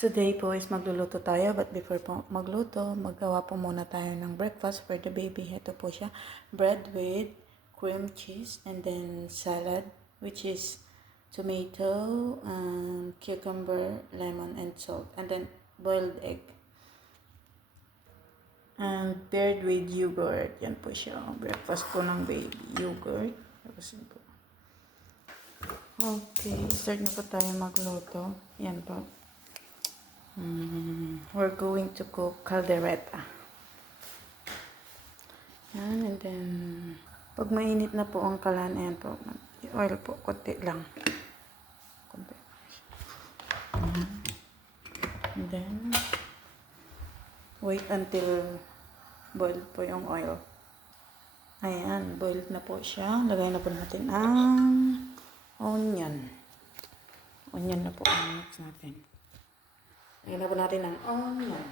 Today po is magluluto tayo, but before po magluto, maggawa po muna tayo ng breakfast for the baby. Ito po siya, bread with cream cheese and then salad, which is tomato, cucumber, lemon, and salt, and then boiled egg. And paired with yogurt. Yan po siya, breakfast po ng baby, yogurt. Tapos yun po. Okay, start na po tayo magluto. Yan po. We're going to cook caldereta. Yan, and then, pag mainit na po ang kalan, ayan po, oil po, konti lang. Konti. And then, wait until boiled po yung oil. Ayan, boiled na po siya. Lagay na po natin ang onion. Onion na po ang mix natin. Lagyan na po natin ang onion.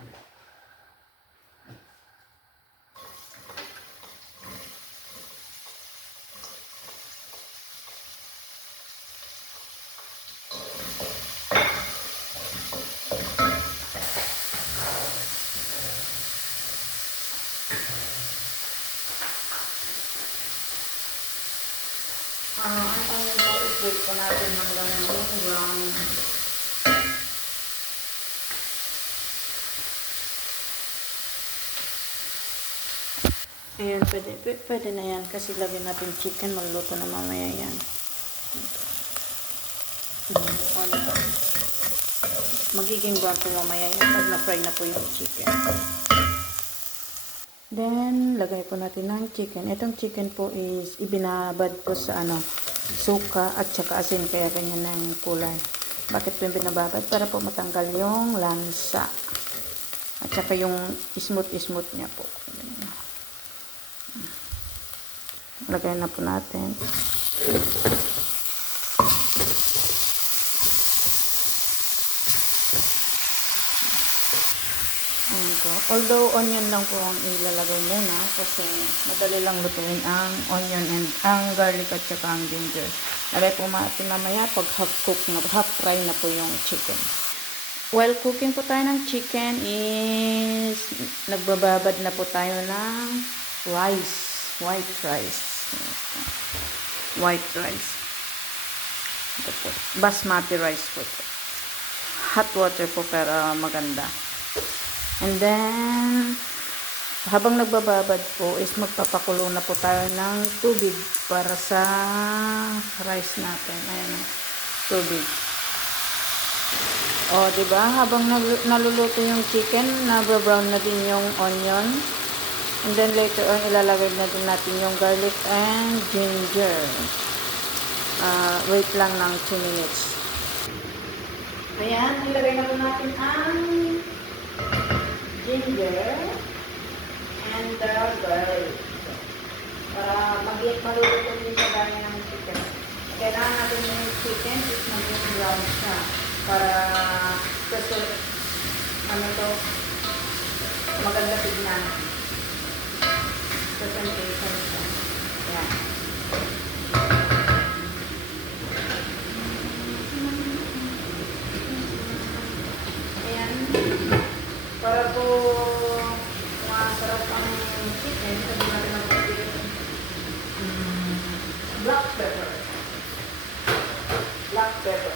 Ang onion po, i-wait po natin hanggang brown. Ayan, pwede na yan kasi lagyan natin chicken, magluto na mamaya yan. Magiging brown po mamaya yan pag na-fry na po yung chicken. Then, lagay po natin ng chicken. Itong chicken po is ibinabad po sa suka at saka asin, kaya ganyan na yung kulay. Bakit po yung binababad? Para po matanggal yung lansa. At saka yung smooth niya po. Lagay na po natin. Ayan po. Although onion lang po ang ilalagay muna kasi madali lang lutuin ang onion and ang garlic at saka ang ginger. Lagay po natin mamaya pag half fry na po yung chicken. While cooking po tayo ng chicken is nagbababad na po tayo ng rice. White rice. Ito po. Basmati rice po ito. Hot water po para maganda. And then, habang nagbababad po is magpapakulo na po tayo ng tubig para sa rice natin. Ayan, tubig. O, diba? Habang naluluto yung chicken, nabra-brown na din yung onion. And then later on, ilalagay na din natin yung garlic and ginger. Wait lang ng 2 minutes. Ayan, ilagay na po natin ang ginger and the garlic. Para maluluto din sa gaya ng chicken. Kailangan natin yung chicken is maging brown siya. Para maganda tignan. Presentation siya. Ayan. Ayan. Para po masarap ang chicken, sabi natin ang black pepper. Black pepper.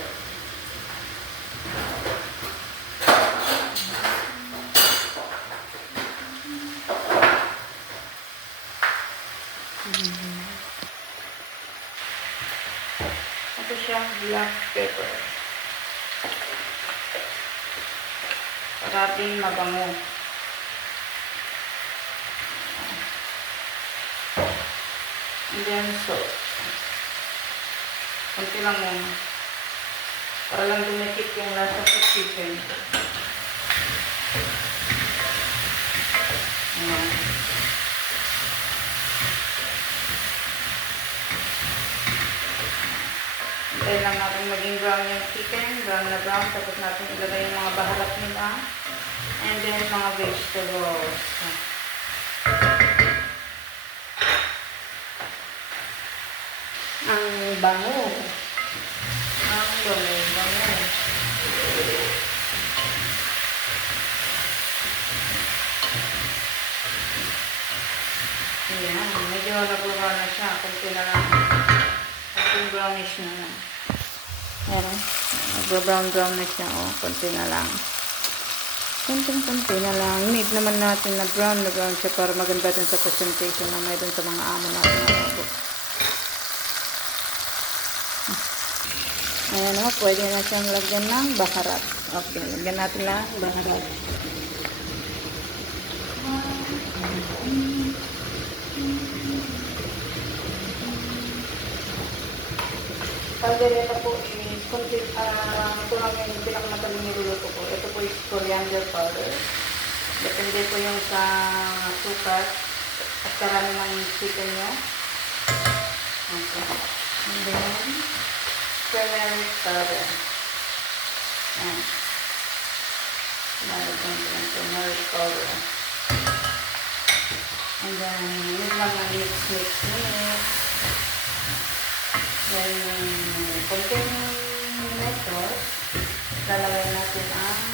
Ito siya, black pepper. Para ating mabango. And then salt. Kunti lang muna. Para lang dumikit yung lasa sa chicken. Ayan. Hintay lang natin maging brown yung chicken. Brown na brown. Tapos natin ilagay yung mga baharat nila. And then mga vegetables. Ang bango. Ang bango. Ayan, medyo nag-brown na siya. Kunti na lang. Kunti brownish na lang. Ayan, nag-brown na siya. O, kunti na lang. Kunti na lang. Need naman natin na brown siya para maganda din sa presentation na may dun sa mga amo natin. Ayan o, pwede na siyang lagyan ng baharat. Okay, lagyan natin lang baharat. Kaldereta po is ito lang yung pinakamataling niluluto ko. Ito po is coriander powder. Depende po yung sa sukat at karami ng chicken nyo. Okay. And then, turmeric powder. Ayan. Nalagyan ko ng turmeric powder. And then, yun lang ang mix. Then, konting lettuce, lalagay natin ang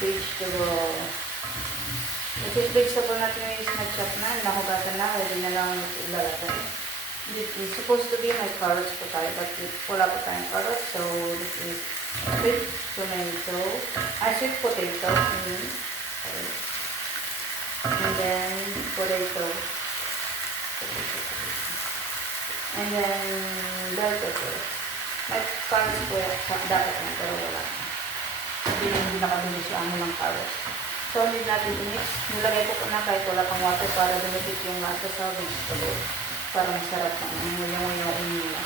vegetable. Kasi vegetable natin is nag-chop na, nahugatan na, pwede na lang ilalagay. This is supposed to be my carrots po tayo, but wala pa tayong carrots, so this is sweet potato, and then potato. And then, bell pepper. May carrots po dapat na, pero wala. Hindi nakabili siya ng carrots. So, need natin i-mix. Nilagay ko na kahit wala pang water para dumikit yung lasa sa vegetable. Para masarap na yung nila.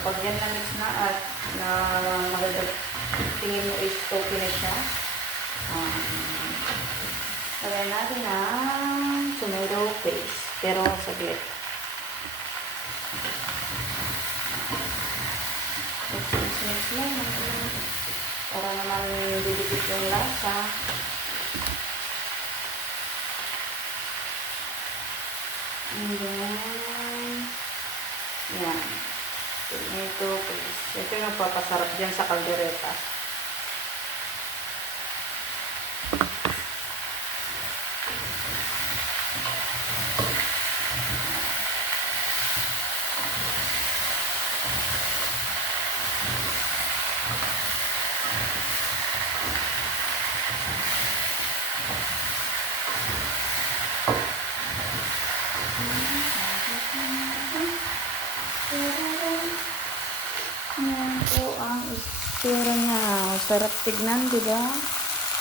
Pag yan na-mix na at na maganda tingin mo is okay na siya, lagay natin ang tomato paste. Pero saglit. Mix lang. Para naman didikit yung lasa. And then, yan. Tomato paste. Ito yung papasarap dyan sa kaldereta. Yan po ang itsura niya. Sarap tignan, diba?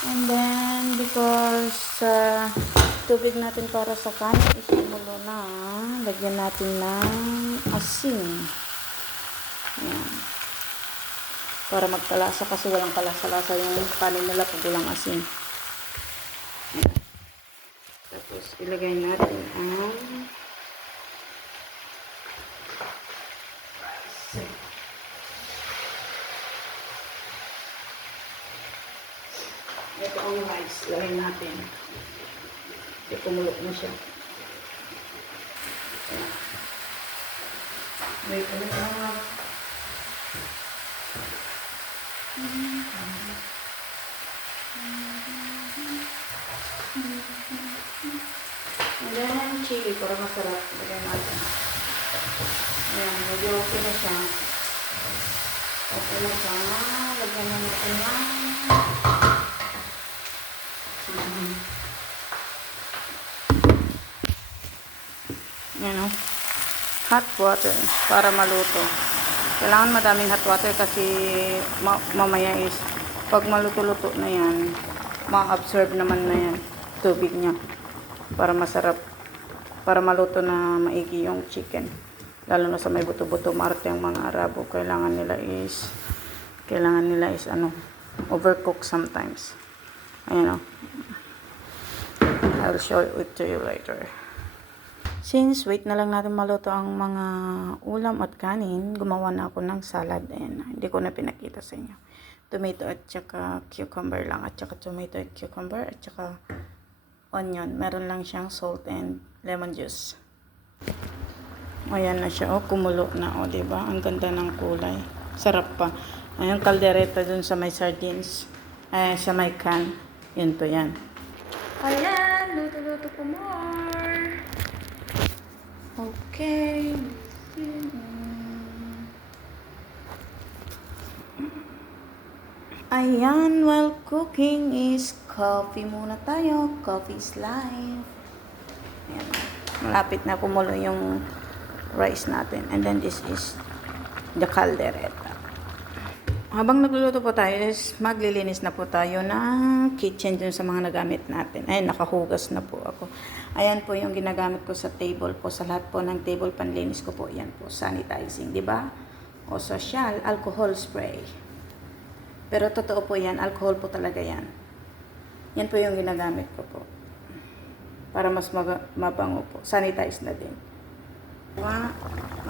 And then, because tubig natin para sa kanin is kumulo na, lagyan natin ng asin. Yan. Para magkalasa kasi walang kalasa-lasa yung kanin nila pag walang asin. Yan. Tapos, ilagay natin ang ito ang rice. Lagay natin. Ito kumulok na siya. Wait, ulit lang. And then, chili para masarap. Lagay natin. Ayan, medyo okay na siya. Okay na siya. Lagyan na natin lang. Yan o. Hot water para maluto. Kailangan madaming hot water kasi mamaya is pag maluto-luto na yan, ma-absorb naman na yan tubig niya para masarap, para maluto na maigi yung chicken. Lalo na sa may buto-buto, marte ang mga Arabo, kailangan nila is overcook sometimes. Ayan o. I'll show it to you later. Since wait na lang natin maluto ang mga ulam at kanin, gumawa na ako ng salad. Ayan, hindi ko na pinakita sa inyo. Tomato at saka cucumber lang. At saka tomato at cucumber at saka onion. Meron lang siyang salt and lemon juice. Ayan na siya. Oh, kumulo na. Oh, diba? Ang ganda ng kulay. Sarap pa. Ayan, kaldereta dun sa may sardines. Sa may can. Yun to yan. Ayan, luto-luto po more. Okay. Ayan, while cooking is coffee muna tayo. Coffee is life. Ayan. Malapit na kumulo yung rice natin. And then this is the caldereta. Habang nagluluto po tayo, is maglilinis na po tayo ng kitchen dun sa mga nagamit natin. Ay, nakahugas na po ako. Ayan po yung ginagamit ko sa table po. Sa lahat po ng table panlinis ko po. Yan po, sanitizing, di ba? O social, alcohol spray. Pero totoo po yan, alcohol po talaga yan. Yan po yung ginagamit ko po. Para mas mabango po. Sanitize na din.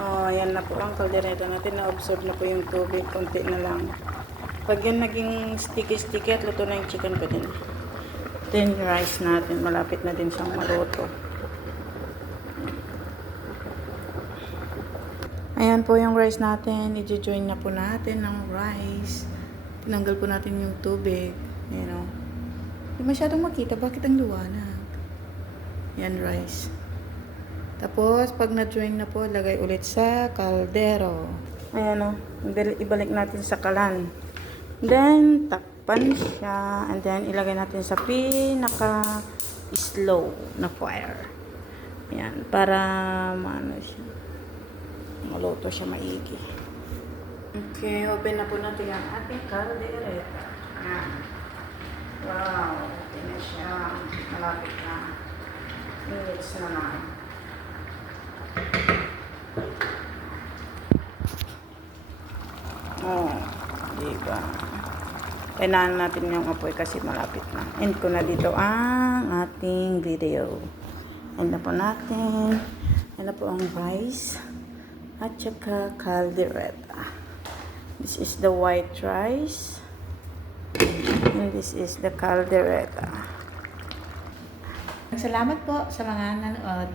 Ayan na po ang kaldereta natin. Na-absorb na po yung tubig. Konti na lang. Pag yan naging sticky-sticky at luto na yung chicken pa din. Then rice natin. Malapit na din siyang maluto. Ayan po yung rice natin. I-join na po natin ng rice. Tinanggal po natin yung tubig. You know. Hindi masyadong makita. Bakit ang liwanag? Yan, rice. Tapos, pag na-join na po, lagay ulit sa kaldero. Ayan o. Ibalik natin sa kalan. Then, takpan siya. And then, ilagay natin sa pinaka-slow na fire. Ayan. Para, maluto siya maigi. Okay, open na po natin ang ating caldereta. Ayan. Wow, open na siya. Malapit na. Minutes na lang. Oh, diba? Kailangan natin yung apoy kasi malapit na. End ko na dito ang ating video. End na po natin. End na po ang rice. At saka caldereta. This is the white rice. And this is the caldereta. Salamat po sa mga nanood.